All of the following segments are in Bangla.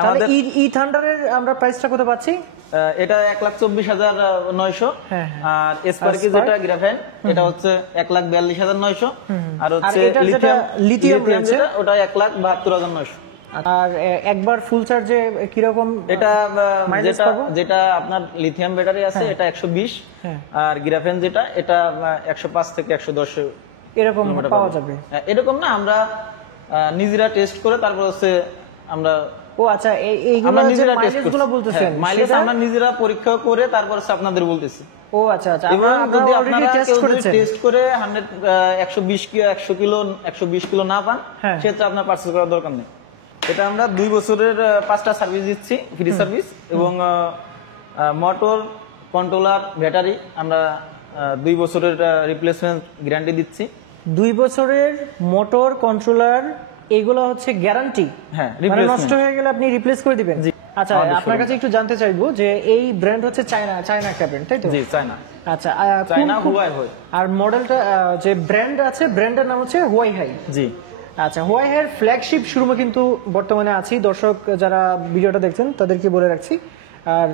আমাদের ই থান্ডারের আমরা প্রাইসটা কত পাচ্ছি? এটা 1,24,900, আর স্পার্কি যেটা গ্রাফেন এটা হচ্ছে 1,42,900, আর হচ্ছে লিথিয়াম যেটা ওটা 1,72,900। আর একবার ফুল চার্জে কিরকম এটা যেটা আপনার লিথিয়াম ব্যাটারি আছে এটা 120, আর গ্রাফেন যেটা এটা 105 থেকে 110 এরকম পাওয়া যাবে। এরকম না, আমরা নিজেরা টেস্ট করে তারপর হচ্ছে আমরা এইগুলো যে মাইলেজগুলো বলতেছেন মাইলেজ আমরা নিজেরা পরীক্ষা করে তারপর আপনাদের বলতেছি। আচ্ছা এবং যদি আপনারা টেস্ট করে 120 কিলো না পান সেটা আপনার পারচেজ করার দরকার নেই। এটা আমরা 2 বছরের 5টা সার্ভিস দিচ্ছি, ফ্রি সার্ভিস, এবং মোটর, কন্ট্রোলার, ব্যাটারি আমরা 2 বছরের রিপ্লেসমেন্ট গ্যারান্টি দিচ্ছি। 2 বছরের মোটর, কন্ট্রোলার এগুলো হচ্ছে গ্যারান্টি। নষ্ট হয়ে গেলে আপনি রিপ্লেস করে দিবেন। আচ্ছা, আপনার কাছে একটু জানতে চাইবো যে এই ব্র্যান্ড হচ্ছে চায়না একটা ব্র্যান্ড, তাই তো? জি, চায়না। আচ্ছা, চায়না হুয়াইহাই। আর মডেলটা যে ব্র্যান্ড আছে, ব্র্যান্ডের নাম হচ্ছে হুয়াইহাই। জি। আচ্ছা, হুয়াইহাইয়ের ফ্ল্যাগশিপ শোরুমে কিন্তু বর্তমানে আছি। দর্শক যারা ভিডিওটা দেখছেন তাদেরকে বলে রাখছি। আর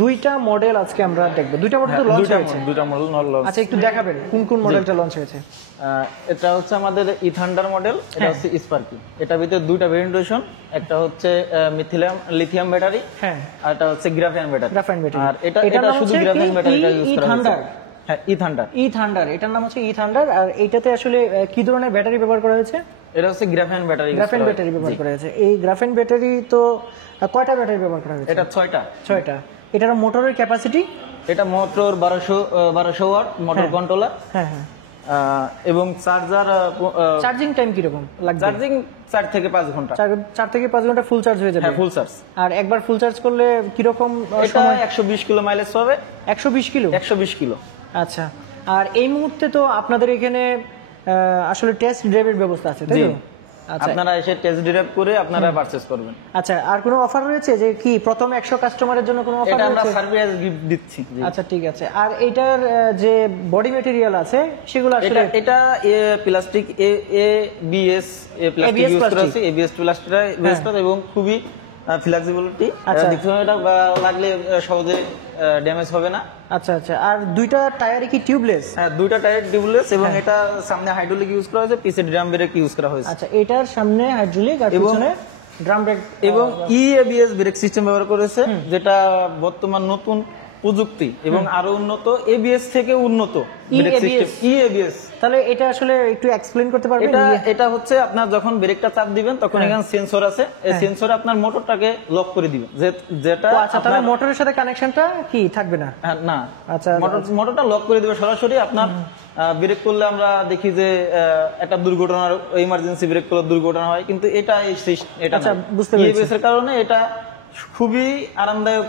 2টা মডেল আজকে আমরা দেখব। 2টা মডেল তো লঞ্চ হয়েছে। 2টা মডেল লঞ্চ। আচ্ছা, একটু দেখাবেন কোন মডেলটা লঞ্চ হয়েছে? এটা হচ্ছে আমাদের ইথান্ডার মডেল, এটা হচ্ছে স্পার্কি। এটা ভিতরে 2টা ভেরিয়েন্টেশন, একটা হচ্ছে লিথিয়াম ব্যাটারি, আর এটা হচ্ছে গ্রাফেন ব্যাটারি। আর এটা শুধু গ্রাফেন ব্যাটারিটা ইউজ করা হয়েছে। ইথান্ডার এটার নাম হচ্ছে ইথান্ডার। আর এটাতে আসলে কি ধরনের ব্যাটারি ব্যবহার করা হয়েছে? এটা হচ্ছে গ্রাফেন ব্যাটারি ব্যবহার করা হয়েছে। এই গ্রাফেন ব্যাটারি তো কয়টা ব্যাটারি ব্যবহার করা হয়েছে? এটা 6টা। এটার মোটরের ক্যাপাসিটি? এটা মোটর 1200 ওয়াট, মোটর কন্ট্রোলার। এবং চার্জিং টাইম কিরকম লাগবে? চার্জিং 4 থেকে 5 ঘন্টা। 4 থেকে 5 ঘন্টা ফুল চার্জ হয়ে যাবে? Full charge. আর একবার ফুল চার্জ করলে কিরকম? এটা 120 কিলো মাইলেজ পাবে। 120 কিলো? 120 কিলো। আচ্ছা, আর এই মুহূর্তে তো আপনাদের এখানে আসলে টেস্ট ড্রাইভের ব্যবস্থা আছে, তাই তো? আপনারা এসে টেস্ট ড্রাইভ করে আপনারা পারচেজ করবেন। আচ্ছা, আর কোনো অফার রয়েছে যে কি প্রথম 100 কাস্টমারের জন্য কোনো অফার? এটা আমরা সারপ্রাইজ গিফট দিচ্ছি। আচ্ছা, ঠিক আছে। আর এটার যে বডি ম্যাটেরিয়াল আছে সেগুলো আসলে এটা প্লাস্টিক ABS প্লাস্টিক ইউজ করা আছে। ABS প্লাস্টিকটা ইউজ করা এবং খুবই ফ্লেক্সিবিলিটি। এটা লাগলে সহজে ড্যামেজ হবে না। আচ্ছা, আর 2টা টায়ারে কি টিউবলেস? 2টা টায়ার টিউবলেস, এবং এটা সামনে হাইড্রোলিক ইউজ করা হয়েছে, পিছে ড্রাম ব্রেক ইউজ করা হয়েছে। আচ্ছা, এটার সামনে হাইড্রোলিক আর পিছনে ড্রাম ব্রেক এবং ABS ব্রেক সিস্টেম ব্যবহার করেছে, যেটা বর্তমান নতুন প্রযুক্তি এবং আরো উন্নত, ABS থেকে উন্নত ব্রেক সিস্টেম ABS। তাহলে এটা আসলে একটু এক্সপ্লেইন করতে পারবেন? এটা হচ্ছে আপনার যখন ব্রেকটা চাপ দিবেন তখন এখানে সেন্সর আছে, এই সেন্সরে আপনার মোটরটাকে লক করে দিবেন, যেটা আচ্ছা, তাহলে মোটরের সাথে কানেকশনটা কি থাকবে না? না। আচ্ছা, মোটরটা লক করে দিবে সরাসরি। আপনার ব্রেক করলে আমরা দেখি যে একটা দুর্ঘটনার ইমার্জেন্সি ব্রেক করলে দুর্ঘটনা হয়, কিন্তু এটা বুঝতে পেরেছি। ABS এর কারণে এটা খুবই আরামদায়ক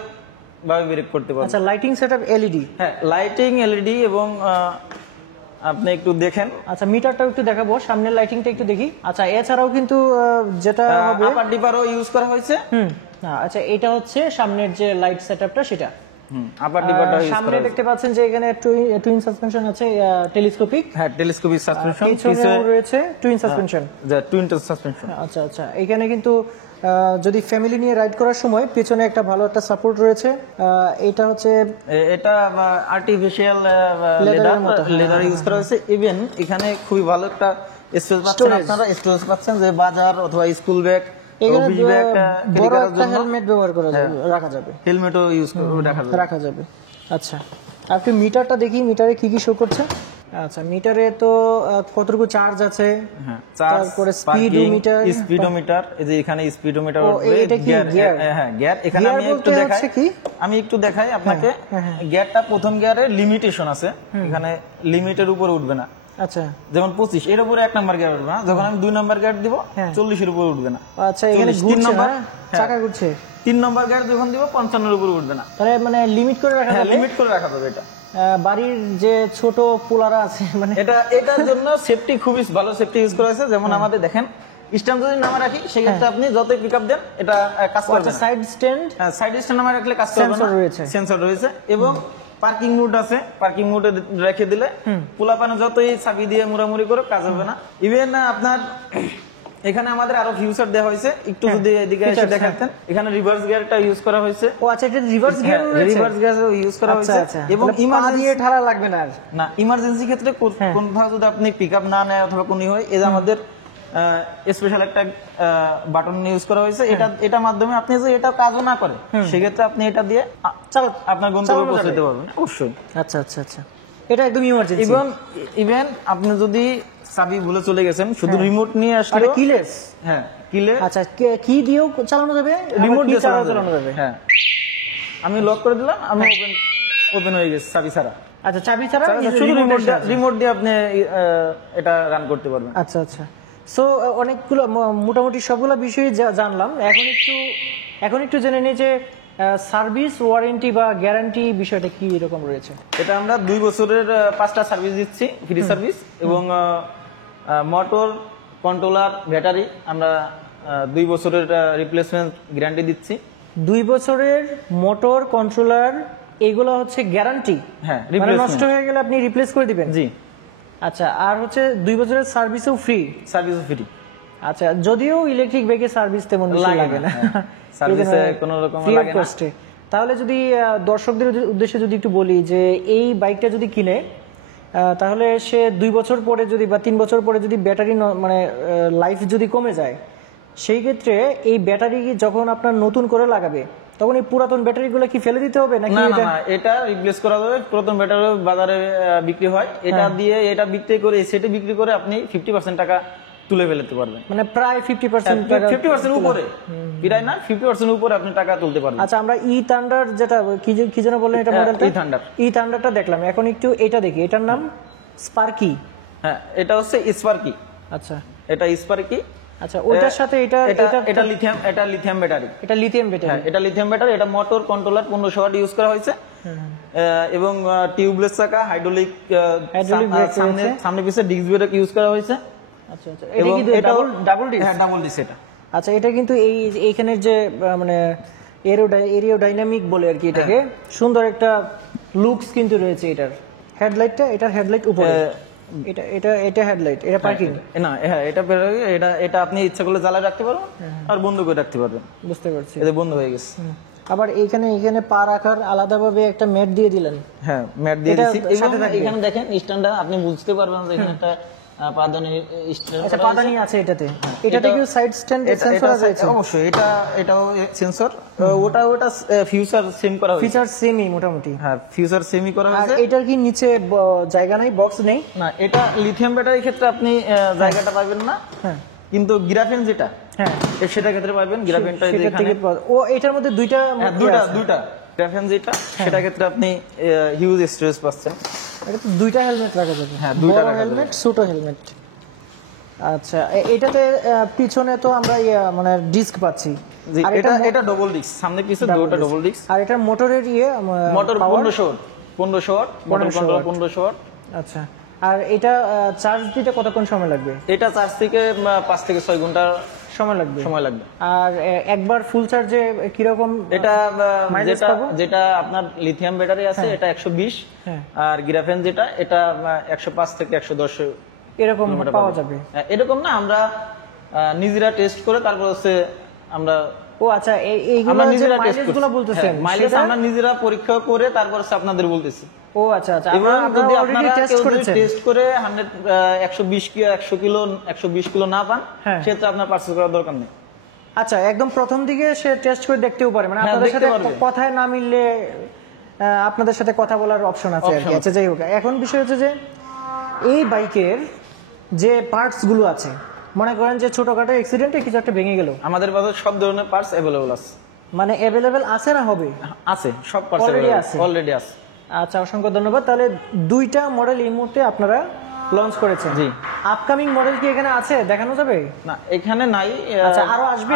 ভাবে ব্রেক করতে পারবেন। আচ্ছা, lighting setup LED? Lighting LED, এবং আপনি একটু দেখেন। আচ্ছা, মিটারটাও একটু দেখাবো, সামনের লাইটিংটা একটু দেখি। আচ্ছা, এছাড়াও কিন্তু যেটা হবে আপার ডিপারও ইউজ করা হয়েছে। আচ্ছা, এটা হচ্ছে সামনের যে লাইট সেটআপটা সেটা। আপার ডিপারটা ইউজ করা সামনে দেখতে পাচ্ছেন যে এখানে টুইন সাসপেনশন আছে, টেলিস্কোপিক। Telescopic suspension. পিছনে রয়েছে টুইন সাসপেনশন। Twin suspension. আচ্ছা, এখানে কিন্তু যদি ফ্যামিলি নিয়ে রাইড করার সময় পেছনে একটা ভালো একটা সাপোর্ট রয়েছে। এটা আর্টিফিশিয়াল লেদার ইউজ করা হয়েছে। ইভেন এখানে খুবই ভালো একটা স্পেস পাচ্ছেন আপনারা, স্টোরেজ পাচ্ছেন, যে বাজার অথবা স্কুল ব্যাগ, অফিস ব্যাগ, বড় একটা হেলমেট ব্যবহার করা যাবে, রাখা যাবে। হেলমেটও ইউজ করে রাখা যাবে। আচ্ছা, আর একটু মিটারটা দেখি, মিটারে কি শো করছে? আচ্ছা, মিটারে তো কতটুকু চার্জ আছে, তারপরে স্পিডোমিটার, এই যে এখানে স্পিডোমিটার, এটা কি গিয়ার? গিয়ার। এখানে আমি একটু দেখাই আপনাকে। গিয়ারটা প্রথম গিয়ারে লিমিটেশন আছে, এখানে লিমিটের উপরে উঠবে না। আচ্ছা, যেমন 25 এর উপরে 1 নাম্বার গিয়ার উঠবে না। যখন আমি 2 নাম্বার গিয়ার দিব 40 এর উপরে উঠবে না। আচ্ছা, এখানে ঘুরছে না, চাকা ঘুরছে। 3 নাম্বার গিয়ার যখন দিব 55 এর উপরে উঠবে না। তাহলে মানে লিমিট করে রাখা যাবে। লিমিট করে রাখা যাবে। এটা বাড়ির যে ছোট পোলারা আছে, মানে এটার জন্য সেফটি খুবই ভালো সেফটি ইউজ করা হয়েছে। যেমন আমাদের দেখেন, স্ট্যান্ড যদি নামা রাখি সেক্ষেত্রে আপনি যতই পিকআপ দেন এটা কাজ করবে না। সাইড স্ট্যান্ড নামা রাখলে কাজ করবে না। সেন্সর রয়েছে এবং পার্কিং মোড আছে, পার্কিং মোডে রেখে দিলে পোলাপানে যতই চাবি দিয়ে মুড়ামুড়ি করে কাজ হবে না। ইভেন আপনার এখানে আমাদের আরো ফিউচার দেওয়া হয়েছে, একটু যদি এদিকে এসে দেখাতেন। এখানে রিভার্স গিয়ারটা ইউজ করা হয়েছে। ও আচ্ছা, এটা রিভার্স গিয়ার রয়েছে, রিভার্স গিয়ার ইউজ করা হয়েছে। এবং ইমার্জেন্সি ঠাড়া লাগবে না, না ইমার্জেন্সি ক্ষেত্রে কোনভাবে যদি আপনি পিকআপ না নেয় অথবা কোনি হয়, এই যে আমাদের স্পেশাল একটা বাটন ইউজ করা হয়েছে। এটা মাধ্যমে আপনি যে এটা কাজও না করে সেক্ষেত্রে আপনি এটা দিয়ে আপনার গন্তব্যে পৌঁছাতে পারবেন অবশ্যই। আচ্ছা আচ্ছা আচ্ছা, এটা একদম ইমার্জেন্সি। ইভেন আপনি যদি চাবি ভুলে চলে গেছেন, শুধু রিমোট নিয়ে আসলে কিলেস। হ্যাঁ কিলে, আচ্ছা কি দিয়েও চালানো যাবে, রিমোট দিয়ে চালানো যাবে। হ্যাঁ, আমি লক করে দিলাম, আমি ওপেন হয়ে গেছে চাবি ছাড়া। আচ্ছা, চাবি ছাড়া শুধু রিমোট দিয়ে আপনি এটা রান করতে পারবেন। আচ্ছা আচ্ছা, সো অনেকগুলো মোটামুটি সবগুলো বিষয় জানলাম। এখন একটু জেনে নিই যে সার্ভিস ওয়ারেন্টি বা গ্যারান্টি বিষয়টা কি রকম রয়েছে। এটা আমরা 2 বছরের 5টা সার্ভিস দিচ্ছি, ফ্রি সার্ভিস, এবং মোটর, কন্ট্রোলার, ব্যাটারি আমরা 2 বছরের রিপ্লেসমেন্ট গ্যারান্টি দিচ্ছি। 2 বছরের মোটর, কন্ট্রোলার এগুলো হচ্ছে গ্যারান্টি। হ্যাঁ, নষ্ট হয়ে গেলে আপনি রিপ্লেস করে দিবেন। জি। আচ্ছা, আর হচ্ছে 2 বছরের সার্ভিসও ফ্রি। সার্ভিসও ফ্রি। আচ্ছা, যদিও ইলেকট্রিক বাইকে সার্ভিস তেমন লাগে না, সার্ভিসে কোনো রকম লাগে না। তাহলে যদি দর্শকদের উদ্দেশ্যে যদি একটু বলি যে এই বাইকটা যদি কিনে, তাহলে সে 2 বছর পরে যদি বা 3 বছর পরে যদি ব্যাটারি মানে লাইফ যদি কমে যায়, সেই ক্ষেত্রে এই ব্যাটারি যখন আপনার নতুন করে লাগাবে তখন এই পুরাতন ব্যাটারিগুলো কি ফেলে দিতে হবে নাকি? না, এটা রিপ্লেস করা যাবে। পুরাতন ব্যাটারি বাজারে বিক্রি হয়, এটা দিয়ে এটা বিক্রি করে সেটা বিক্রি করে আপনি 50% টাকা তুলে ফেলতে পারবেন। মানে প্রায় 50% 50% উপরে, প্রায় না 50% উপরে আপনি টাকা তুলতে পারবেন। আচ্ছা, আমরা ই থান্ডার যেটা কি যেন বললেন এটা মডেলটা? ই থান্ডারটা দেখলাম, এখন একটু এটা দেখি, এটার নাম স্পার্কি। হ্যাঁ, এটা হচ্ছে স্পার্কি। আচ্ছা, এটা স্পার্কি। আচ্ছা, ওইটার সাথে এটা লিথিয়াম ব্যাটারি। এটা লিথিয়াম ব্যাটারি। হ্যাঁ, এটা লিথিয়াম ব্যাটারি। এটা মোটর, কন্ট্রোলার 1500 ওয়াট ইউজ করা হয়েছে, এবং টিউবলেস চাকা, হাইড্রোলিক সামনে পিছে ডিস্ক ব্রেক ইউজ করা হয়েছে। আচ্ছা আচ্ছা, এটা কি ডাবল ডিস্ক? হ্যাঁ, ডাবল ডিস্ক এটা। আচ্ছা, এটা কিন্তু এইখানের যে মানে এরিওডাইনামিক বলে আর কি, এটাকে সুন্দর একটা লুকস কিন্তু রয়েছে এটার। এটার হেডলাইট উপরে, এটা হেডলাইট, এটা পার্কিং না। হ্যাঁ, এটা আপনি ইচ্ছা করলে জ্বালায় রাখতে পারবেন আর বন্ধ করে রাখতে পারবেন। বুঝতে পারছি, এটা বন্ধ হয়ে গেছে। আবার এখানে পা রাখার আলাদাভাবে একটা ম্যাট দিয়ে দিলেন। হ্যাঁ, ম্যাট দিয়ে দিয়েছি। এখানে দেখেন স্ট্যান্ডটা, আপনি বুঝতে পারবেন যে এখানে একটা পাদানি স্ট্যান্ড। আচ্ছা, পাদানি আছে এটাতে। এটাতে কি সাইড স্ট্যান্ড সেন্সর আছে? অবশ্যই, এটাও সেন্সর। ওটা ফিউচার সেম করা হয়েছে। ফিচার সেমই মোটামুটি। হ্যাঁ, ফিউচার সেমই করা হয়েছে। এটার কি নিচে জায়গা নাই, বক্স নেই? না, এটা লিথিয়াম ব্যাটারির ক্ষেত্রে আপনি জায়গাটা পাবেন না। হ্যাঁ, কিন্তু গ্রাফেন যেটা, হ্যাঁ সেটা ক্ষেত্রে পাবেন। গ্রাফেনটা ও এটার মধ্যে দুইটা গ্রাফেন যেটা, সেটা ক্ষেত্রে আপনি হিউজ স্টোরেজ পাচ্ছেন। এটা তো দুইটা হেলমেট রাখা যাবে। হ্যাঁ, দুইটা হেলমেট, ছোট হেলমেট। আচ্ছা, এটাতে পিছনে তো আমরা মানে ডিস্ক পাচ্ছি। আর এটা ডবল ডিস্ক, সামনে পিছে দুটো ডবল ডিস্ক। আর এটা মোটরের motor 1500 watt, motor control 1500 watt. আচ্ছা, আর এটা চার্জ দিতে কতক্ষণ সময় লাগবে? এটা চার্জ থেকে 5 থেকে 6 ঘন্টা সময় লাগবে। আর একবার ফুল চার্জে কি রকম এটা যেটা আপনার লিথিয়াম ব্যাটারি আছে এটা 120, আর গ্রাফেন যেটা এটা 105 থেকে 110 এরকম পাওয়া যাবে। এরকম না, আমরা নিজেরা টেস্ট করে তারপর হচ্ছে আমরা আচ্ছা, এইগুলো নিজেরা মাইলেজগুলো বলতেছেন? মাইলেজ আমরা নিজেরা পরীক্ষা করে তারপর আপনাদের বলতেছি। আচ্ছা আচ্ছা, এবং যদি আপনারা টেস্ট করে 120 কিলো না পান, সেটা আপনার পারচেজ করার দরকার নেই। আচ্ছা, একদম প্রথম দিকে সে টেস্ট করে দেখতেও পারে, মানে আপনাদের সাথে কথায় না মিললে আপনাদের সাথে কথা বলার অপশন আছে আর কি। আচ্ছা, যাই হোক, এখন বিষয় হচ্ছে যে এই বাইকের যে পার্টস গুলো আছে, মনে করেন যে ছোটখাটো অ্যাক্সিডেন্টে কিছু একটা ভেঙে গেল, আমাদের বাজারে সব ধরনের পার্টস अवेलेबल আছে। মানে अवेलेबल আছে না হবে? আছে, সব পার্টস অলরেডি আছে। আচ্ছা, অসংখ্য ধন্যবাদ। তাহলে দুইটা মডেল এই মুহূর্তে আপনারা লঞ্চ করেছেন। জি। আপকামিং মডেল কি এখানে আছে, দেখানো যাবে? না, এখানে নাই। আচ্ছা, আরো আসবে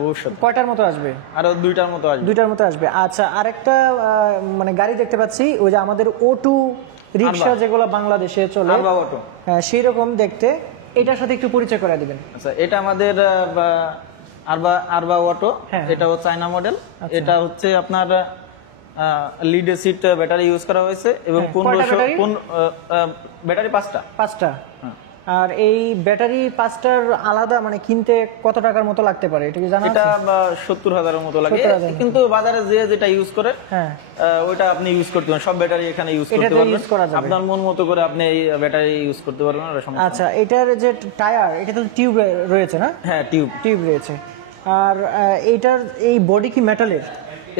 ভবিষ্যতে। কয়টার মতো আসবে? আরো দুইটার মতো আসবে। আচ্ছা, আরেকটা মানে গাড়ি দেখতে পাচ্ছি, ওই যে আমাদের O2 রিকশা যেগুলো বাংলাদেশে চলে, আরবা অটো, সেই রকম দেখতে। এটার সাথে একটু পরিচয় করে দিবেন। আচ্ছা, এটা আমাদের আরবা অটো। এটাও চায়না মডেল। এটা হচ্ছে আপনার লিড অ্যাসিড ব্যাটারি ইউজ করা হয়েছে এবং 1500 ব্যাটারি 5টা। আর এই ব্যাটারি পাঁচটার আলাদা মানে কিনতে কত টাকার মতো লাগতে পারে এটা কি জানা আছে? এটা 70,000 এর মতো লাগে, কিন্তু বাজারে যে যেটা ইউজ করে ওইটা আপনি ইউজ করতে পারেন। সব ব্যাটারি এখানে ইউজ করতে পারবেন, আপনার মন মতো করে আপনি এই ব্যাটারি ইউজ করতে পারবেন। আচ্ছা, এটার যে টায়ার, এটা তো টিউব রয়েছে না? হ্যাঁ, টিউব রয়েছে। আর এটার এই বডি কি মেটালের?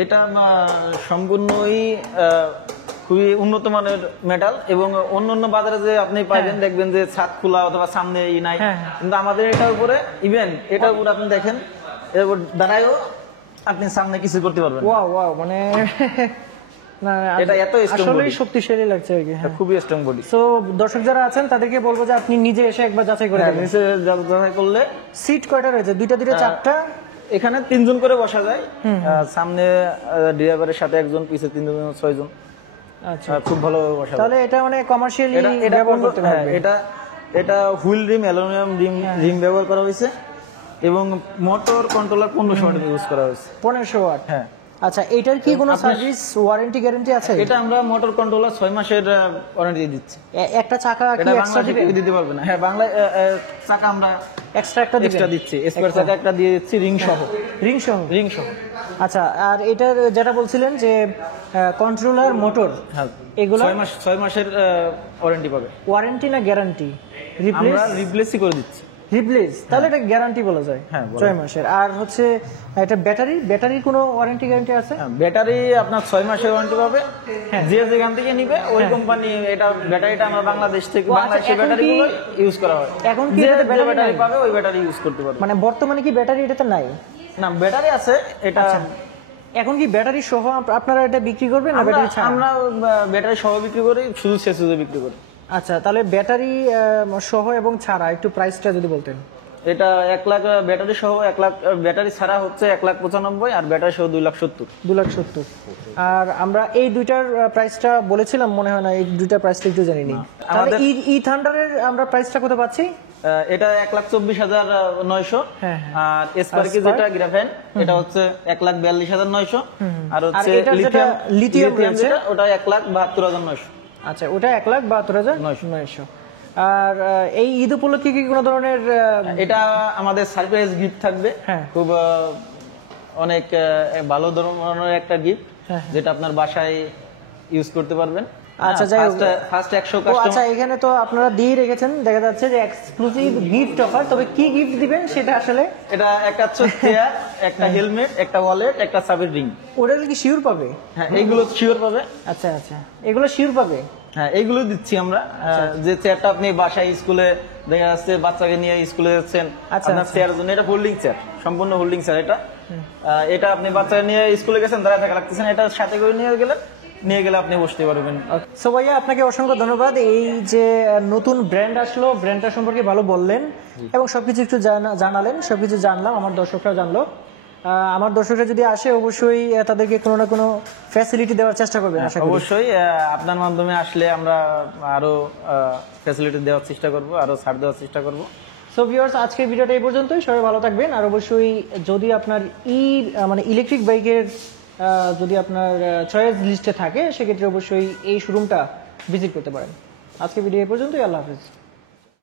এটা সম্পূর্ণই খুবই উন্নত মানের মেটাল, এবং অন্য বাজারে যে আপনি পাইবেন দেখবেন যে ছাদ খোলা অথবা সামনে নাই, কিন্তু আমাদের এটার উপরে ইভেন এটার উপরে আপনি দেখেন এর উপর দাঁড়ায়ও আপনি সামনে কিছু করতে পারবেন। ওয়াও, মানে না এটা এত আসলেই শক্তিশালী লাগছে আর কি। খুবই স্ট্রং বডি। সো দর্শক যারা আছেন তাদেরকে বলবো যে আপনি নিজে এসে একবার যাচাই করে দেখবেন। নিচে যাচাই করলে সিট কয়টা রয়েছে? দুইটা চারটা। এখানে 3 জন করে বসা যায়, সামনে ড্রাইভারের সাথে একজন, পিছে 3 জন 6 জন। আচ্ছা, খুব ভালো বসা। তাহলে এটা মানে কমার্শিয়ালি ব্যবহার করতে পারবে। এটা হুইল রিম, অ্যালুমিনিয়াম রিম ব্যবহার করা হয়েছে, এবং মোটর কন্ট্রোলার 1500 ওয়াট ইউজ করা হয়েছে। 1500 ওয়াট? হ্যাঁ। আচ্ছা, এটার কি কোনো সার্ভিস ওয়ারেন্টি গ্যারান্টি আছে? এটা আমরা মোটর কন্ট্রোলার 6 মাসের ওয়ারেন্টি দিচ্ছি। একটা চাকা কি এক্সট্রা দিতে পারবে না? হ্যাঁ, বাংলা চাকা আমরা এক্সট্রা দিচ্ছি, স্কয়ার চাকা একটা দিয়ে দিচ্ছি, রিং সহ। আচ্ছা, আর এটার যেটা বলছিলেন যে কন্ট্রোলার মোটর, এগুলো 6 মাসের ওয়ারেন্টি পাবে। ওয়ারেন্টি না গ্যারান্টি? আমরা রিপ্লেসই করে দিচ্ছি। রিপ্লেস, তাহলে এটা গ্যারান্টি বলা যায়। হ্যাঁ, 6 মাসের। আর হচ্ছে এটা ব্যাটারির কোনো ওয়ারেন্টি গ্যারান্টি আছে? ব্যাটারি আপনার 6 মাসের ওয়ারেন্টি পাবে। যে যেখান থেকে নিবে ওই কোম্পানি, এটা ব্যাটারিটা আমরা বাংলাদেশ থেকে, বাংলাদেশের ব্যাটারিগুলো ইউজ করা হয়। এখন কি ব্যাটারি পাবে ওই ব্যাটারি ইউজ করতে পারবে। মানে বর্তমানে কি ব্যাটারি এটাতে নাই? না, ব্যাটারি আছে এটা। এখন কি ব্যাটারি সহ আপনারা এটা বিক্রি করবেন না ব্যাটারি ছাড়া? আমরা ব্যাটারি সহ বিক্রি করি, শুধু সেসুজে বিক্রি করি। আচ্ছা, তাহলে ব্যাটারি সহ এবং ছাড়া একটু প্রাইসটা যদি বলতেন। এটা 1 লাখ ব্যাটারি সহ, 1 লাখ ব্যাটারি ছাড়া হচ্ছে 1,95,000, আর ব্যাটারি সহ 2,70,000। 2,70,000। আর আমরা এই দুইটার প্রাইসটা বলেছিলাম মনে হয় না, এই দুইটার প্রাইসটা একটু জানি নি। তাহলে ই থান্ডারের আমরা প্রাইসটা কত পাচ্ছি? এটা 1,24,900। আর স্পার্কি যেটা গ্রাফেন, এটা হচ্ছে 1,42,900। আর হচ্ছে লিথিয়াম যেটা, ওটা 1,72,900। আচ্ছা, ওটা 1,72,900। আর এই ঈদ উপলক্ষে কি কোনো ধরনের? এটা আমাদের সারপ্রাইজ গিফট থাকবে, খুব অনেক ভালো ধরনের একটা গিফট, যেটা আপনার বাসায় ইউজ করতে পারবেন। আচ্ছা, যাই হোক, ফার্স্ট 100 কাস্টমার। আচ্ছা, এখানে তো আপনারা দিয়ে রেখেছেন, দেখা যাচ্ছে যে এক্সক্লুসিভ গিফট অফার। তবে কি গিফট দিবেন সেটা আসলে? এটা একটা চেয়ার, একটা হেলমেট, একটা ওয়ালেট, একটা সাবের রিং। ওটা কি শিওর পাবে? হ্যাঁ, এইগুলো শিওর পাবে। আচ্ছা, এগুলো শিওর পাবে। হ্যাঁ, এইগুলো দিচ্ছি আমরা। যে চেয়ারটা আপনি বাসায়, স্কুলে দেখা যাচ্ছে বাচ্চাকে নিয়ে স্কুলে যাচ্ছেন, আপনার চেয়ারের জন্য, এটা হোল্ডিং চেয়ার, সম্পূর্ণ হোল্ডিং চেয়ার। এটা আপনি বাচ্চাকে নিয়ে স্কুলে গেছেন, দাঁড়ায় থাকা লাগতেছেন, এটা সাথে করে নিয়ে গেলে আপনি বসতে পারবেন। সো ভাইয়া, আপনাকে অসংখ্য ধন্যবাদ। এই যে নতুন ব্র্যান্ড আসলো, ব্র্যান্ডটা সম্পর্কে ভালো বললেন এবং সবকিছু একটু জানালেন, সবকিছু জানলাম, আমার দর্শকরা জানলো। আমার দর্শকরা যদি আসে অবশ্যই তাদেরকে কোনো না কোনো ফ্যাসিলিটি দেওয়ার চেষ্টা করবেন। অবশ্যই আপনার মাধ্যমে আসলে আমরা আরো ফ্যাসিলিটি দেওয়ার চেষ্টা করব, আরো ছাড় দেওয়ার চেষ্টা করব। সো ভিউয়ার্স, আজকের ভিডিওটা এই পর্যন্তই। সবাই ভালো থাকবেন। আর অবশ্যই যদি আপনার মানে ইলেকট্রিক বাইকের যদি আপনার চয়েস লিস্টে থাকে, সেক্ষেত্রে অবশ্যই এই শোরুমটা ভিজিট করতে পারেন। আজকের ভিডিও এই পর্যন্তই। আল্লাহ হাফেজ।